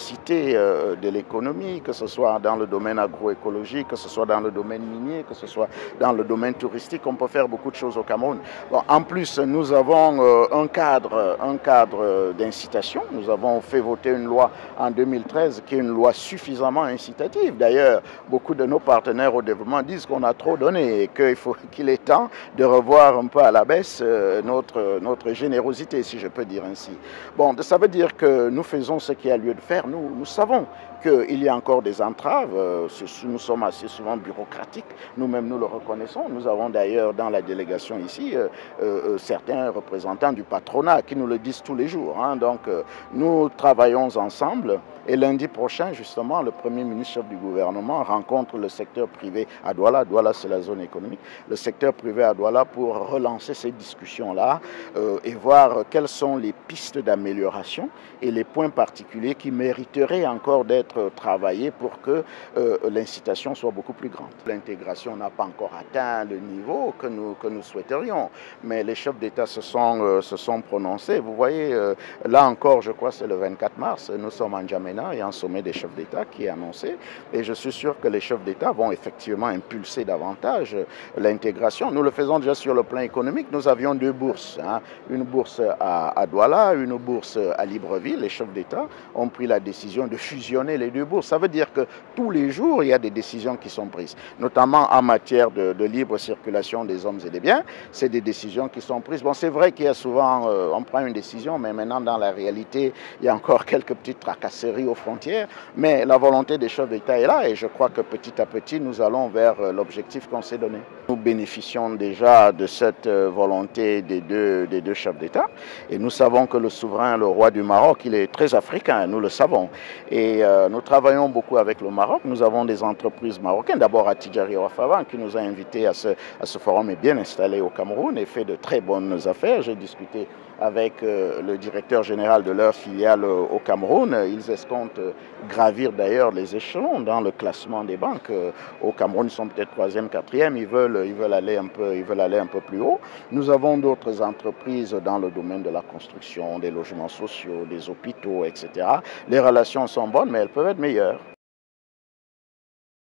diversité de l'économie, que ce soit dans le domaine agroécologique, que ce soit dans le domaine minier, que ce soit dans le domaine touristique. On peut faire beaucoup de choses au Cameroun. Bon, en plus, nous avons un cadre d'incitation. Nous avons fait voter une loi en 2013 qui est une loi suffisamment incitative. D'ailleurs, beaucoup de nos partenaires au développement disent qu'on a trop donné et qu'il est temps de revoir un peu à la baisse notre générosité, si je peux dire ainsi. Bon, ça veut dire que nous faisons ce qu'il y a lieu de faire. Nous savons qu'il y a encore des entraves. Nous sommes assez souvent bureaucratiques. Nous-mêmes, nous le reconnaissons. Nous avons d'ailleurs dans la délégation ici certains représentants du patronat qui nous le disent tous les jours. Hein. Donc, nous travaillons ensemble. Et lundi prochain, justement, le Premier ministre chef du gouvernement rencontre le secteur privé à Douala. Douala, c'est la zone économique. Le secteur privé à Douala pour relancer ces discussions-là et voir quelles sont les pistes d'amélioration et les points particuliers qui mériteraient encore d'être travaillés pour que l'incitation soit beaucoup plus grande. L'intégration n'a pas encore atteint le niveau que nous souhaiterions, mais les chefs d'État se sont prononcés. Vous voyez, là encore, je crois que c'est le 24 mars, nous sommes en N'Djamena, il y a un sommet des chefs d'État qui est annoncé et je suis sûr que les chefs d'État vont effectivement impulser davantage l'intégration. Nous le faisons déjà sur le plan économique. Nous avions deux bourses, hein, une bourse à Douala, une bourse à Libreville. Les chefs d'État ont pris la décision de fusionner les deux bourses. Ça veut dire que tous les jours, il y a des décisions qui sont prises, notamment en matière de libre circulation des hommes et des biens. C'est des décisions qui sont prises. Bon, c'est vrai qu'il y a souvent, on prend une décision, mais maintenant, dans la réalité, il y a encore quelques petites tracasseries aux frontières. Mais la volonté des chefs d'État est là et je crois que petit à petit, nous allons vers l'objectif qu'on s'est donné. Nous bénéficions déjà de cette volonté des deux chefs d'État et nous savons que le souverain, le roi du Maroc, il est très africain, nous le savons. Et nous travaillons beaucoup avec le Maroc. Nous avons des entreprises marocaines, d'abord à Tidjari Ouafaban, qui nous a invités à ce forum, est bien installé au Cameroun et fait de très bonnes affaires. J'ai discuté avec le directeur général de leur filiale au Cameroun. Ils escomptent gravir d'ailleurs les échelons dans le classement des banques. Au Cameroun, ils sont peut-être 3e, 4e. Ils veulent aller un peu plus haut. Nous avons d'autres entreprises dans le domaine de la construction, des logements sociaux, des hôpitaux, etc. Les relations sont bonnes, mais elles peuvent être meilleures.